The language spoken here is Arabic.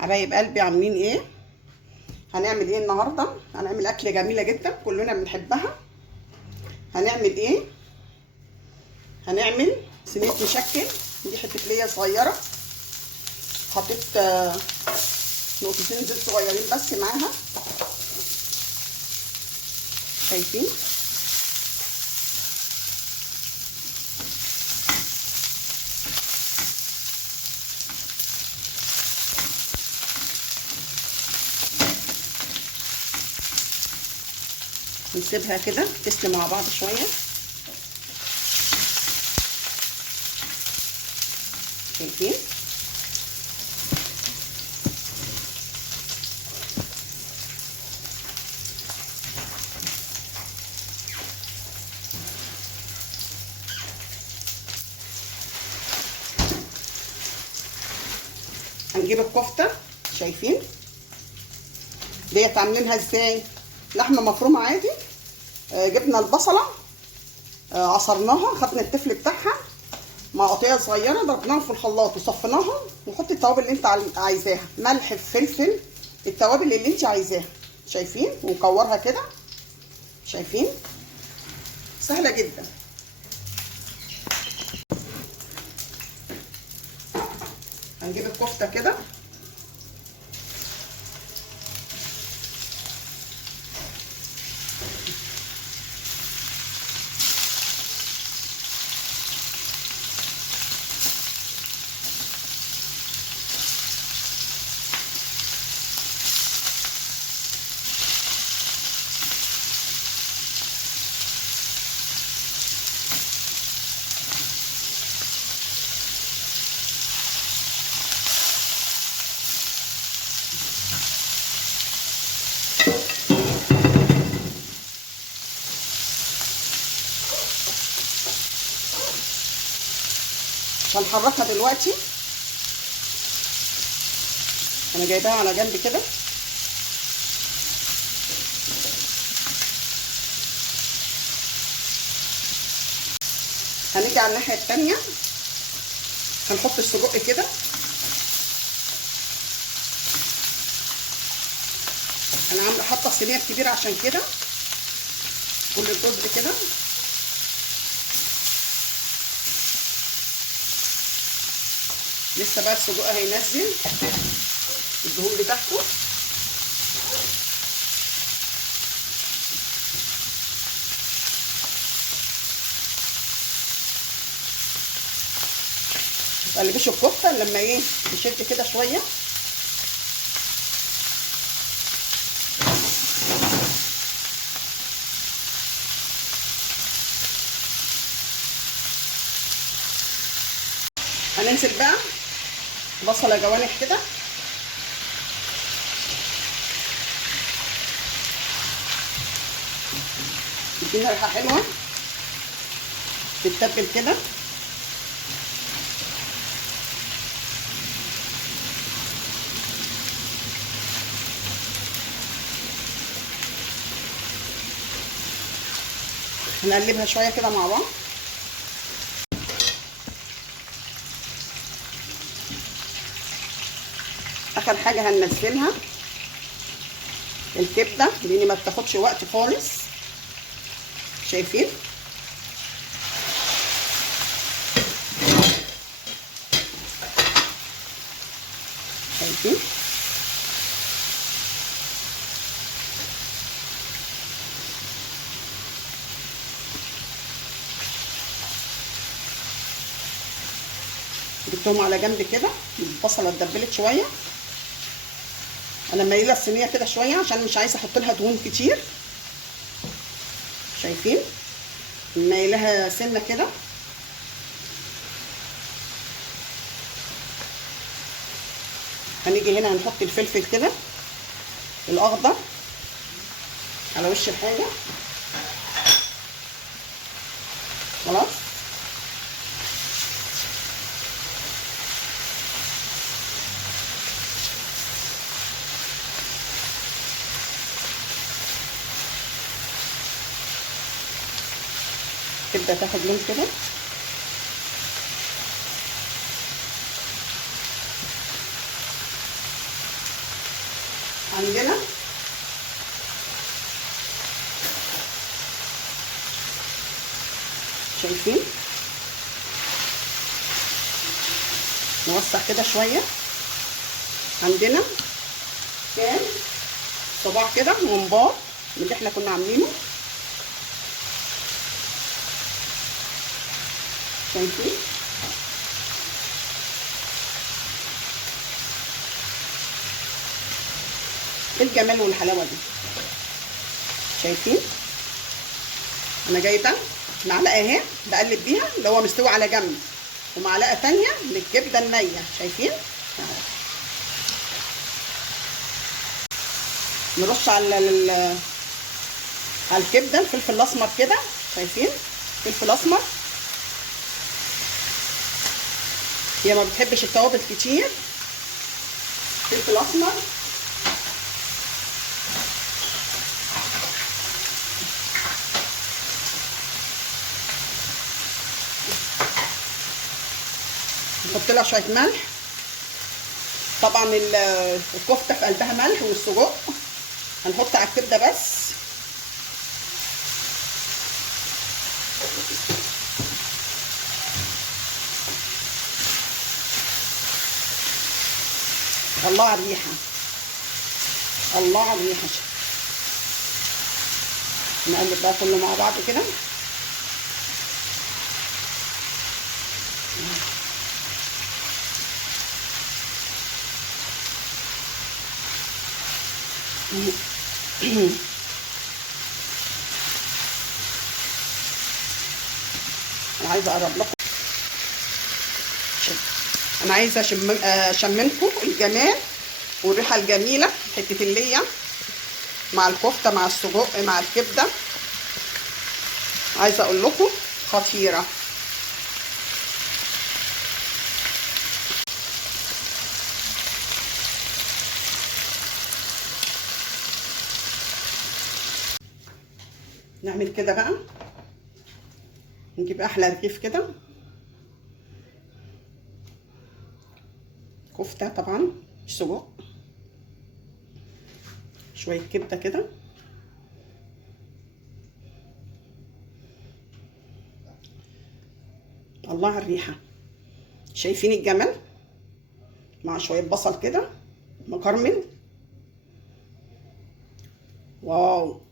حبايب قلبي عاملين ايه؟ هنعمل ايه النهارده؟ هنعمل اكله جميله جدا كلنا بنحبها. هنعمل ايه؟ هنعمل صينيه مشكل. دي حته ليا صغيره، حطيت نقطتين زيت صغيرين بس معاها، شايفين؟ نسيبها كده تسلم مع بعض شويه، شايفين؟ هنجيب الكفته، شايفين ديت عاملينها ازاي؟ لحمه مفرومه عادي، جبنا البصله، عصرناها، خدنا التفل بتاعها مقاطيع صغيره، ضربناها في الخلاط وصفيناها، ونحط التوابل اللي انت عايزاها، ملح، فلفل، التوابل اللي انت عايزاها، شايفين؟ ونكورها كده، شايفين؟ سهله جدا. هنجيب الكفته كده، هنحركها دلوقتي. انا جايباها على جنب كده، هنيجي على الناحيه التانيه، هنحط السجق كده، انا عامله حاطه صينيه كبيره عشان كده، كل جزء كده، لسه بقى السجق هينزل الدهون بتاعته. متقلبيش الكفته لما ايه تشد كده شويه، هننزل بقى بصله جوانح كده، تدينا ريحه حلوه، تتبل كده، هنقلبها شويه كده مع بعض. اخر حاجه هننزلها الكبده، لان ما بتاخدش وقت خالص، شايفين؟ شايفين؟ جبتهم على جنب كده، البصله اتدبلت شويه، انا مايله الصينيه كده شويه عشان مش عايزه احط لها دهون كتير، شايفين؟ مايلها سنه كده. هنيجي هنا هنحط الفلفل كده الاخضر على وش الحاجه، خلاص. تبدا تاخد لون كده، عندنا شايفين، نوسع كده شويه. عندنا كام صباع كده ممبار من اللي احنا كنا عاملينه، شايفين. ايه الجمال والحلاوه دي، شايفين. انا جايبه معلقه اهي بقلب بيها اللي هو مستوي على جنب، ومعلقه تانية للكبده النيه، شايفين. نرش على الكبده الفلفل الاسمر كده، شايفين، فلفل اسمر. هي ما بتحبش التوابل كتير، فلفل اسمر. نحط لها شويه ملح. طبعا الكفته في قلبها ملح والسجق، هنحط على الكبده بس. الله على الريحه، الله على الريحه. نقلب بقى كله مع بعض كده. انا عايزه اقرب لكم، انا عايزه اشممكم الجمال والريحه الجميله. حته الليه مع الكفته مع السجق مع الكبده، عايزه اقول لكم خطيره. نعمل كده بقى، نجيب احلى رغيف كده كفته، طبعا مش سجق، شويه كبده كده، الله على الريحه. شايفين الجمال، مع شويه بصل كده مكرمل، واو.